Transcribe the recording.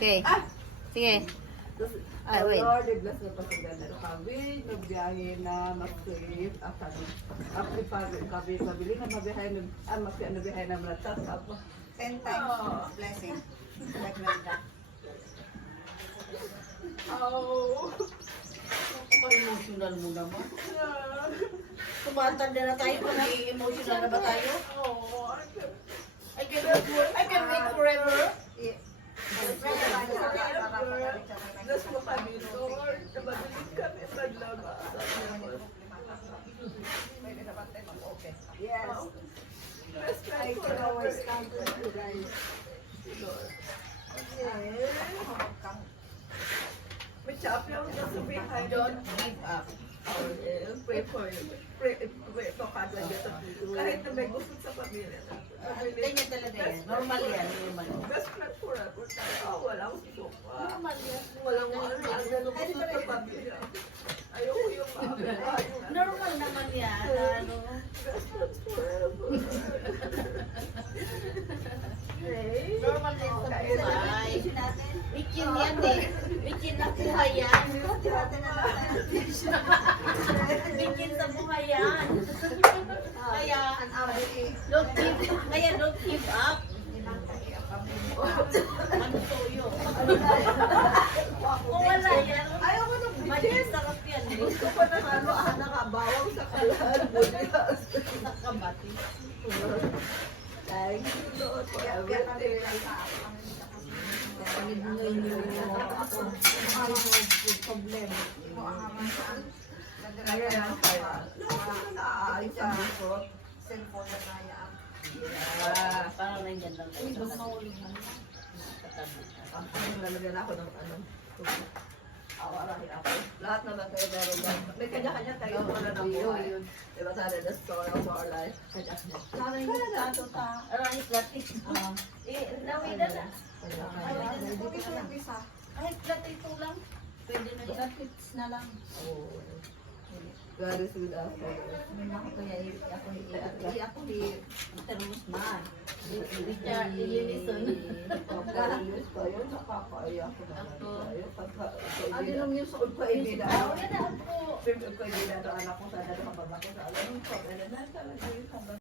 Okay. Sige. Ay, wait. Lord, i-bless na pasaganda na kami, nagbiyahe na mag-safe, kami na mabiyahe na malatas, tapos 10 times blessing. Like that. oh, Emotional mo naman. Tumatanda na tayo, emotional na ba tayo? oh, I can wait forever. bless mo kami, Lord, na mabilis kami maglaba. Yes. Bless I me can always forever. count on you guys. Lord. Yes. May champion na sa behind. Don't give up. Pray for you. Pray for God like that. Kahit na may gusto sa pamilya. Ganyan talaga yan. Normal yan. Normal. Best friend forever tayo. Walang suka. Normal yan. Walang ano gusto sa pamilya. Ayoko yung mga. Normal naman yan. Ano? Best friend forever. Normal din sa buhay. Bikin yan eh. Bikin na buhay yan. Bikin sa buhay yan. Kaya, don't give up. Ano toyo? Kung wala yan, Ayoko nang maging sarap yan eh. gusto ko na nakabawang sa kalan. Sa kabati. Thank you, Lord, for everything. Panignoy niyo yung problema. Kaya yan, kaya. Naayos ang bukot. Parang nandyan lang tayo. Ang lalagyan ako ng ano. Awarahin ako. Lahat naman tayo meron lang. May kanya-kanya tayo wala ng buhay. Diba tayo the story of our life. Parang yung tato ta. Arangit latik. Nawida na. Kahit latik ito lang. Pwede na yan. Na lang. God is with us. Ako ni termos man. Richard, ililison. Pagkayos tayo, nakakaiyak ko naman Ako. tayo. Ano yung yung Pagka ibida. Ako na ako. Pagka ibida, anak ko sana nakapabaki sa alam. Pag elemental,